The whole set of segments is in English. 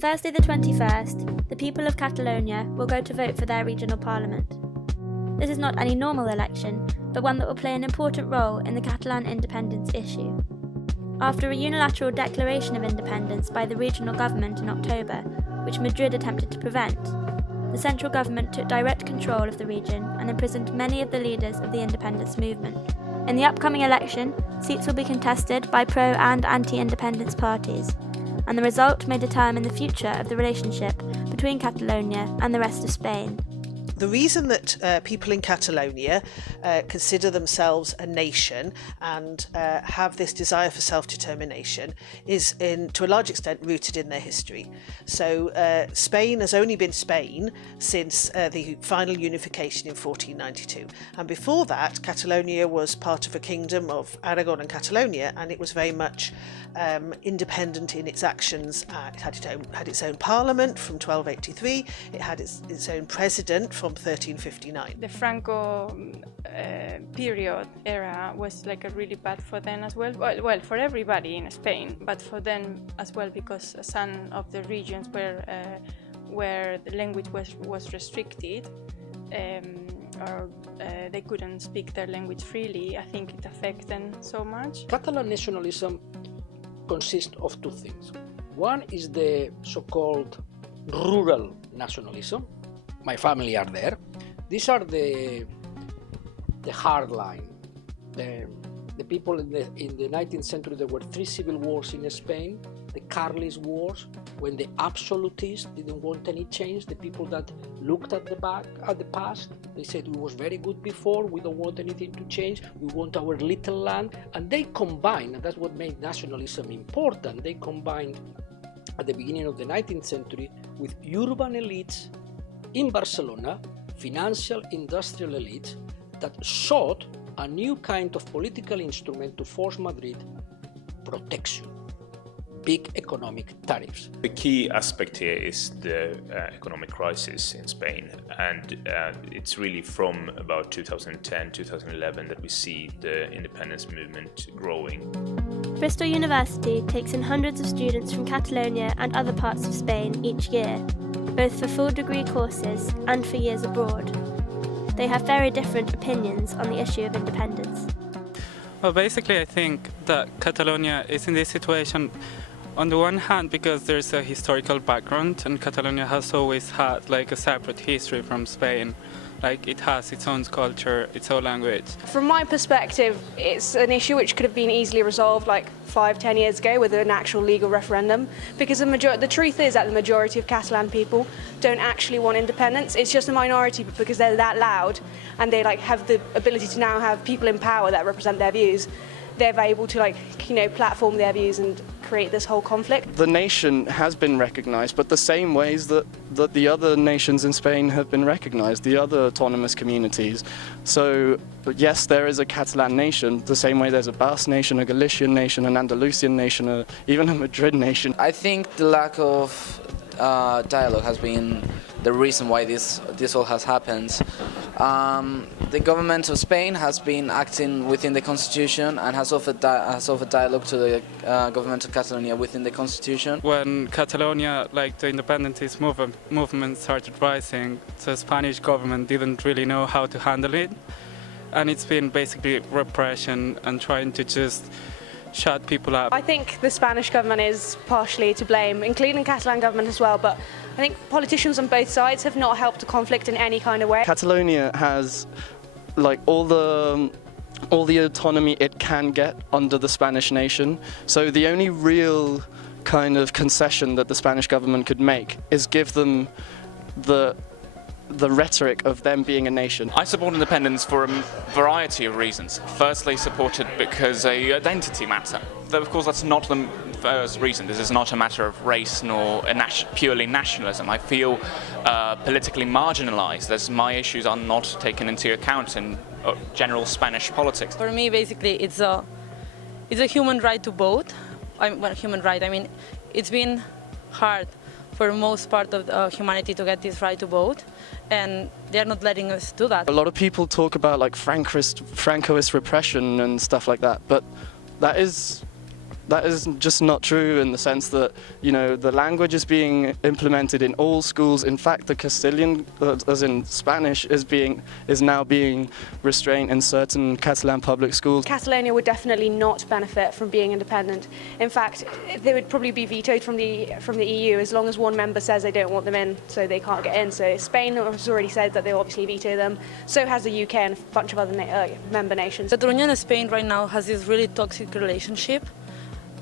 Thursday the 21st, the people of Catalonia will go to vote for their regional parliament. This is not any normal election, but one that will play an important role in the Catalan independence issue. After a unilateral declaration of independence by the regional government in October, which Madrid attempted to prevent, the central government took direct control of the region and imprisoned many of the leaders of the independence movement. In the upcoming election, seats will be contested by pro- and anti-independence parties, and the result may determine the future of the relationship between Catalonia and the rest of Spain. The reason that people in Catalonia consider themselves a nation and have this desire for self-determination is, to a large extent, rooted in their history. So Spain has only been Spain since the final unification in 1492. And before that, Catalonia was part of a kingdom of Aragon and Catalonia, and it was very much independent in its actions. It had its own parliament from 1283. It had its own president from 1359. The Franco period era was like a really bad for them as well. Well, for everybody in Spain, but for them as well, because some of the regions where the language was restricted, or they couldn't speak their language freely. I think it affected them so much. Catalan nationalism consists of two things. One is the so-called rural nationalism. My family are there. These are the hard line. The people in the 19th century, there were 3 civil wars in Spain. The Carlist Wars, when the absolutists didn't want any change. The people that looked at the past, they said it was very good before, we don't want anything to change, we want our little land. And they combined, and that's what made nationalism important, they combined at the beginning of the 19th century with urban elites in Barcelona, financial industrial elites that sought a new kind of political instrument to force Madrid: protection, big economic tariffs. The key aspect here is the economic crisis in Spain, and it's really from about 2010-2011 that we see the independence movement growing. Bristol University takes in hundreds of students from Catalonia and other parts of Spain each year, both for full degree courses and for years abroad. They have very different opinions on the issue of independence. Well, basically I think that Catalonia is in this situation on the one hand because there's a historical background, and Catalonia has always had like a separate history from Spain. Like it has its own culture, its own language. From my perspective, it's an issue which could have been easily resolved like 5-10 years ago with an actual legal referendum, because the truth is that the majority of Catalan people don't actually want independence. It's just a minority, because they're that loud and they have the ability to now have people in power that represent their views. They're able to platform their views and create this whole conflict. The nation has been recognised, but the same ways that the other nations in Spain have been recognised, the other autonomous communities. So yes, there is a Catalan nation, the same way there's a Basque nation, a Galician nation, an Andalusian nation, even a Madrid nation. I think the lack of dialogue has been the reason why this all has happened. The government of Spain has been acting within the constitution and has offered dialogue to the government of Catalonia within the constitution. When Catalonia, the independentist movement started rising, the Spanish government didn't really know how to handle it, and it's been basically repression and trying to just shut people up. I think the Spanish government is partially to blame, including Catalan government as well, but I think politicians on both sides have not helped the conflict in any kind of way. Catalonia has all the autonomy it can get under the Spanish nation, so the only real kind of concession that the Spanish government could make is give them the rhetoric of them being a nation. I support independence for a variety of reasons. Firstly, supported because an identity matter. Though of course that's not the first reason. This is not a matter of race nor purely nationalism. I feel politically marginalised, as my issues are not taken into account in general Spanish politics. For me, basically, it's a human right to vote. Human right. I mean, it's been hard for most part of humanity to get this right to vote, and they're not letting us do that. A lot of people talk about Francoist repression and stuff like that, but that is that is just not true in the sense that, you know, the language is being implemented in all schools. In fact, the Castilian, as in Spanish, is now being restrained in certain Catalan public schools. Catalonia would definitely not benefit from being independent. In fact, they would probably be vetoed from the EU as long as one member says they don't want them in, so they can't get in. So Spain has already said that they'll obviously veto them. So has the UK and a bunch of other member nations. Catalonia and Spain right now has this really toxic relationship.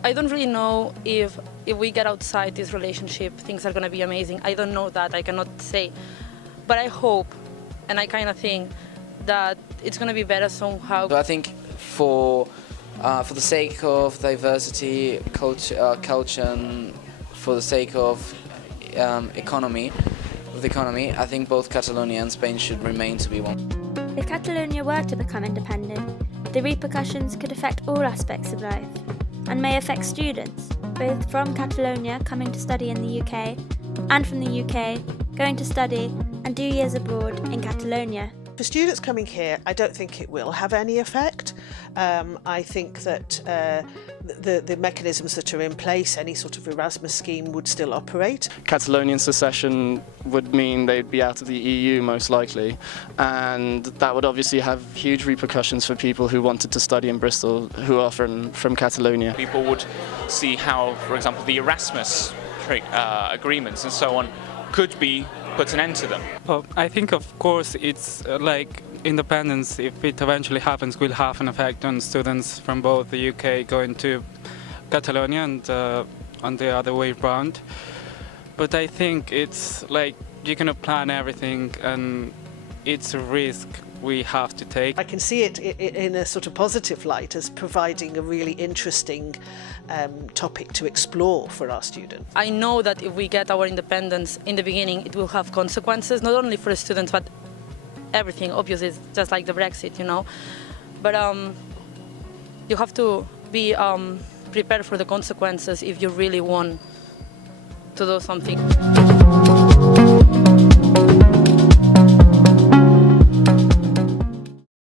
I don't really know if we get outside this relationship, things are going to be amazing. I don't know that, I cannot say. But I hope, and I kind of think, that it's going to be better somehow. I think for the sake of diversity, culture, and for the sake of economy, I think both Catalonia and Spain should remain to be one. If Catalonia were to become independent, the repercussions could affect all aspects of life, and may affect students, both from Catalonia coming to study in the UK, and from the UK going to study and do years abroad in Catalonia. For students coming here, I don't think it will have any effect. I think that the mechanisms that are in place, any sort of Erasmus scheme, would still operate. Catalonian secession would mean they'd be out of the EU most likely, and that would obviously have huge repercussions for people who wanted to study in Bristol who are from Catalonia. People would see how, for example, the Erasmus agreements and so on could be put an end to them. Well, I think, of course, it's like independence, if it eventually happens, will have an effect on students from both the UK going to Catalonia and on the other way around. But I think it's like you cannot plan everything, and it's a risk we have to take. I can see it in a sort of positive light as providing a really interesting topic to explore for our students. I know that if we get our independence in the beginning, it will have consequences, not only for the students, but everything. Obviously, it's just like the Brexit, you know. But you have to be prepared for the consequences if you really want to do something.